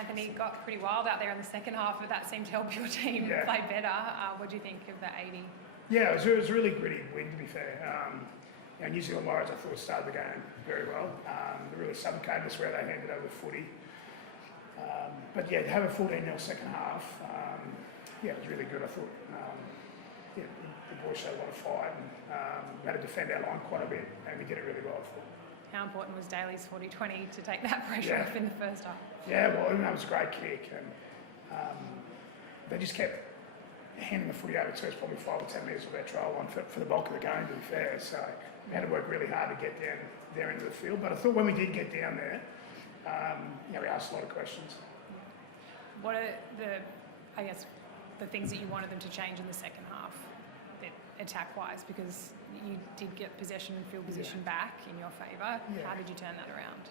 Anthony got pretty wild out there in the second half, but that seemed to help your team play better. What do you think of the 80? Yeah, it was a really gritty win, to be fair. New Zealand Warriors, I thought, started the game very well. They really suffocated us where they handed over footy. But yeah, to have a 14-0 second half, it was really good. I thought the boys showed a lot of fight and we had to defend our line quite a bit, and we did it really well, I thought. How important was Daly's 40-20 to take that pressure off in the first half? Yeah, well, it was a great kick, and they just kept handing the footy over to us probably 5 or 10 metres of their trial line for the bulk of the game, to be fair. So we had to work really hard to get down there into the field. But I thought when we did get down there, we asked a lot of questions. What are the things that you wanted them to change in the second half, attack-wise? Because you did get possession and field position back in your favour. Yeah. How did you turn that around?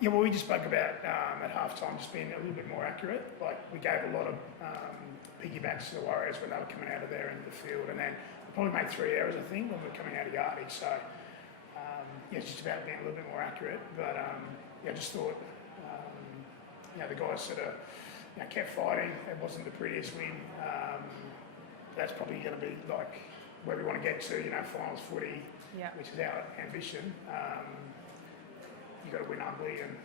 Yeah, well, we just spoke about at half-time just being a little bit more accurate. Like, we gave a lot of piggybacks to the Warriors when they were coming out of there into the field, and then we probably made 3 errors, I think, when we were coming out of yardage. So, it's just about being a little bit more accurate. But, I just thought, the guys sort of kept fighting. It wasn't the prettiest win. That's probably going to be like where we want to get to, finals footy, which is our ambition. You've got to win ugly, and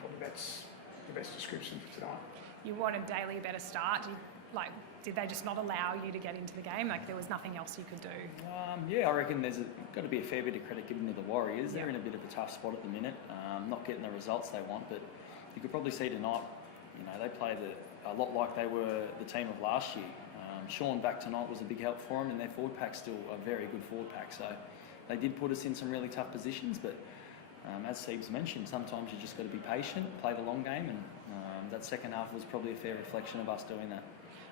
probably that's the best description for tonight. You wanted Daly a better start. Did they just not allow you to get into the game? There was nothing else you could do? I reckon there's got to be a fair bit of credit given to the Warriors. They're in a bit of a tough spot at the minute, not getting the results they want, but you could probably see tonight, they played a lot like they were the team of last year. Sean back tonight was a big help for them, and their forward pack's still a very good forward pack. So they did put us in some really tough positions, but as Siebes mentioned, sometimes you just got to be patient, play the long game, and that second half was probably a fair reflection of us doing that.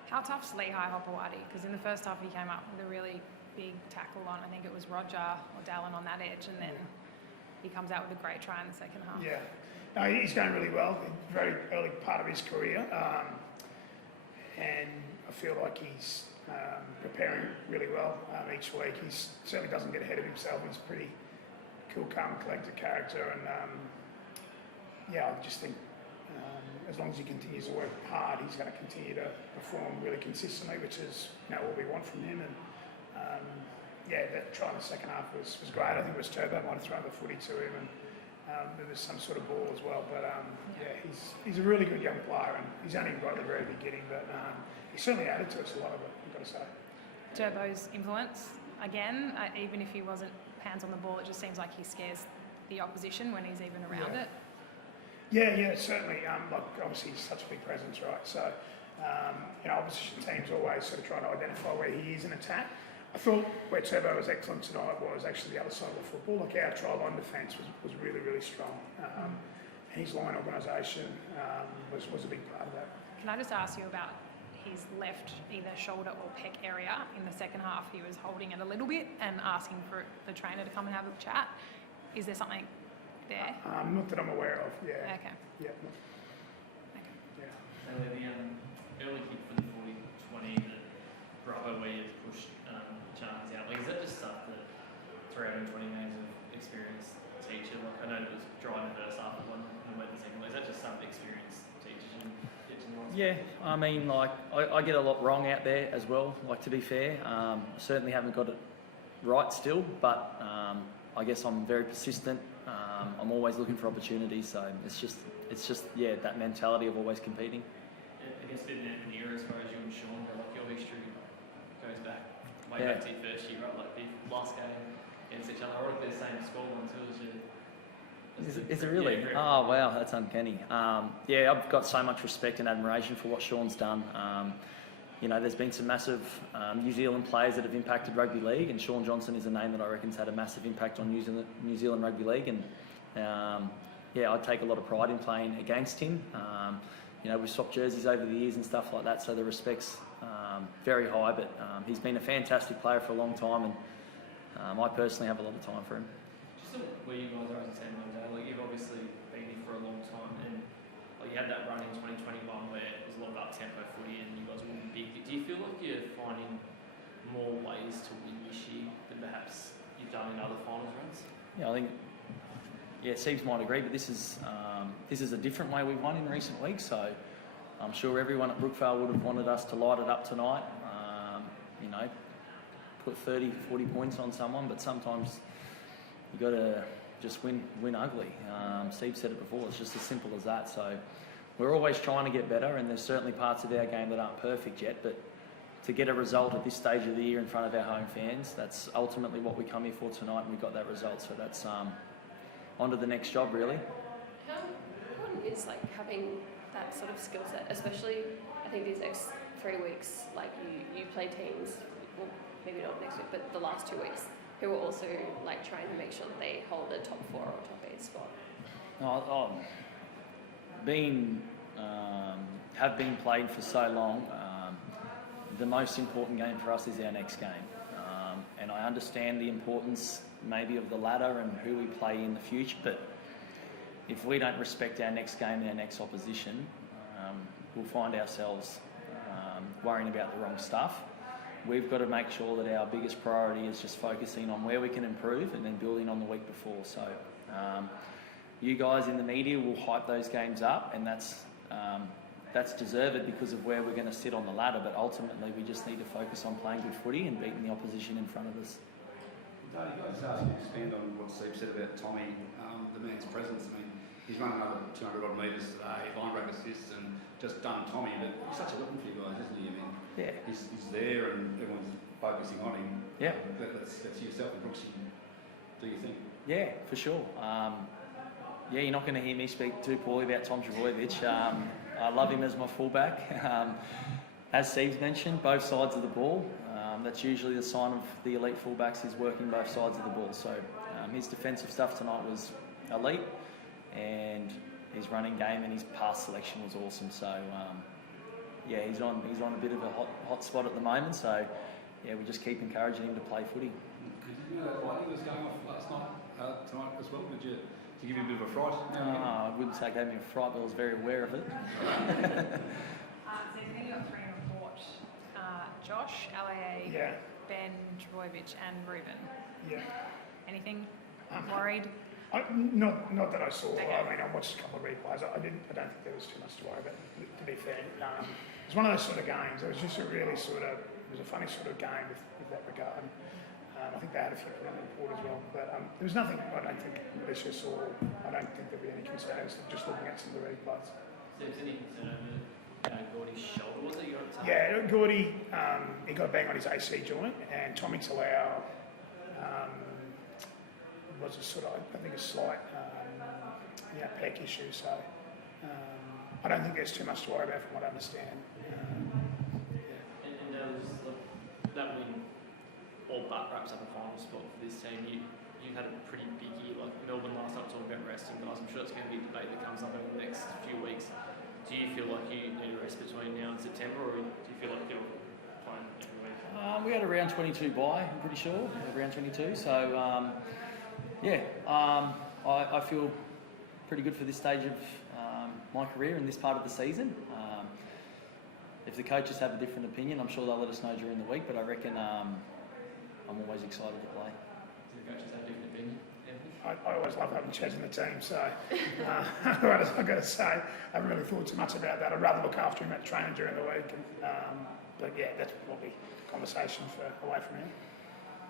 How tough's Lehi Hopewadi? Because in the first half he came up with a really big tackle on, I think it was Roger or Dallin on that edge, and then he comes out with a great try in the second half. Yeah, no, he's going really well. Very early part of his career, and I feel like he's preparing really well each week. He certainly doesn't get ahead of himself. He's pretty cool, calm, collected character, and I just think as long as he continues to work hard, he's going to continue to perform really consistently, which is what we want from him. And that try in the second half was great. I think it was Turbo might have thrown the footy to him, and there was some sort of ball as well. But he's a really good young player, and he's only right at the very beginning, but he certainly added to us a lot of it, I've got to say. Turbo's influence, again, even if he wasn't hands on the ball, it just seems like he scares the opposition when he's even around it. Yeah, certainly. Obviously he's such a big presence, right? So, opposition teams always sort of trying to identify where he is in attack. I thought where Turbo was excellent tonight was actually the other side of the football. Like, our try line defence was really, really strong. And his line organisation was a big part of that. Can I just ask you about his left either shoulder or pec area? In the second half he was holding it a little bit and asking for the trainer to come and have a chat. Is there something there? Not that I'm aware of, yeah. Okay. Yeah. Okay. Yeah. So the early kick for the 40-20, the Bravo where you pushed Charles out, is that just stuff that 320 games of experience teach you? I know it was dry in the first half and went the second. Is that just something experience teaches you? Yeah, I get a lot wrong out there as well. To be fair, certainly haven't got it right still, but I guess I'm very persistent. I'm always looking for opportunities, so it's just that mentality of always competing. I guess a bit of an era as far as you and Sean, but your history goes back way back to your first year, right? The last game against each other. Ironically, the same scoreline too as Is it really? Oh, wow, that's uncanny. I've got so much respect and admiration for what Sean's done. There's been some massive New Zealand players that have impacted rugby league, and Sean Johnson is a name that I reckon's had a massive impact on New Zealand rugby league. And I take a lot of pride in playing against him. We've swapped jerseys over the years and stuff like that, so the respect's very high. But he's been a fantastic player for a long time, and I personally have a lot of time for him. Just where you guys are as a team, you've obviously been here for a long time, and you had that run in 2021 where it was a lot of up-tempo footy and you guys were big. Do you feel like you're finding more ways to win this year than perhaps you've done in other finals runs? Yeah, I think Siebes might agree, but this is a different way we've won in recent weeks. So I'm sure everyone at Brookvale would have wanted us to light it up tonight. You know, put 30, 40 points on someone, but sometimes you got to just win ugly. Steve said it before, it's just as simple as that. So we're always trying to get better, and there's certainly parts of our game that aren't perfect yet, but to get a result at this stage of the year in front of our home fans, that's ultimately what we come here for tonight, and we got that result. So that's on to the next job, really. How important is like having that sort of skill set, especially I think these next 3 weeks, like you play teams, well maybe not next week, but the last 2 weeks, who are also like trying to make sure that they hold a top 4 or top 8 spot. Have been played for so long. The most important game for us is our next game, and I understand the importance maybe of the ladder and who we play in the future, but if we don't respect our next game and our next opposition, we'll find ourselves worrying about the wrong stuff. We've got to make sure that our biggest priority is just focusing on where we can improve and then building on the week before. So you guys in the media will hype those games up, and that's deserved because of where we're going to sit on the ladder, but ultimately we just need to focus on playing good footy and beating the opposition in front of us. Tony, can I just ask you to expand on what Steve said about Tommy, the man's presence? I mean, he's run another 200 odd metres today, line break assists, and just done Tommy, but he's such a weapon for you guys, isn't he? I mean, Yeah. he's there and everyone's focusing on him. Yeah. That's yourself and Brooksy, do you think? Yeah, for sure. Yeah, you're not going to hear me speak too poorly about Tom Trbojevic. I love him as my fullback. As Steve's mentioned, both sides of the ball. That's usually the sign of the elite fullbacks is working both sides of the ball. So his defensive stuff tonight was elite, and his running game and his pass selection was awesome. So yeah, he's on a bit of a hot spot at the moment. So yeah, we just keep encouraging him to play footy. Did you know that lightning was going off last night, tonight as well? Did you give you a bit of a fright? I wouldn't say it gave me a fright, but I was very aware of it. So you've got 3 in report. Josh, LAA, Yeah. Ben, Trbojevic and Ruben. Yeah. Anything? Worried? Not that I saw. Okay. I mean, I watched a couple of replays. I don't think there was too much to worry about, to be fair. It was one of those sort of games. It was just a really it was a funny sort of game with that regard. I think they had a few in the report as well. But there was nothing, I don't think, malicious, or I don't think there'd be any concerns just looking at some of the replays. Is there any concern over Gordy's shoulder? Was it you're at the time? Yeah, Gordy, he got a bang on his AC joint, and Tommy Talau was a sort of, I think, a slight pec issue. So I don't think there's too much to worry about from what I understand. And that win all but wraps up a final spot for this team. You had a pretty big year. Like Melbourne last night talking about resting guys. I'm sure it's going to be a debate that comes up over the next few weeks. Do you feel like you need a rest between now and September, or do you feel like you're playing every week? We had a round 22 bye, I'm pretty sure, round 22. So, I feel pretty good for this stage of my career in this part of the season. If the coaches have a different opinion, I'm sure they'll let us know during the week, but I reckon I'm always excited to play. Do the coaches have a different opinion? I always love having Chaz in the team, so I've got to say, I haven't really thought too much about that. I'd rather look after him at training during the week. But yeah, that's probably a conversation for away from here.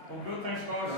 Well, good, thanks guys.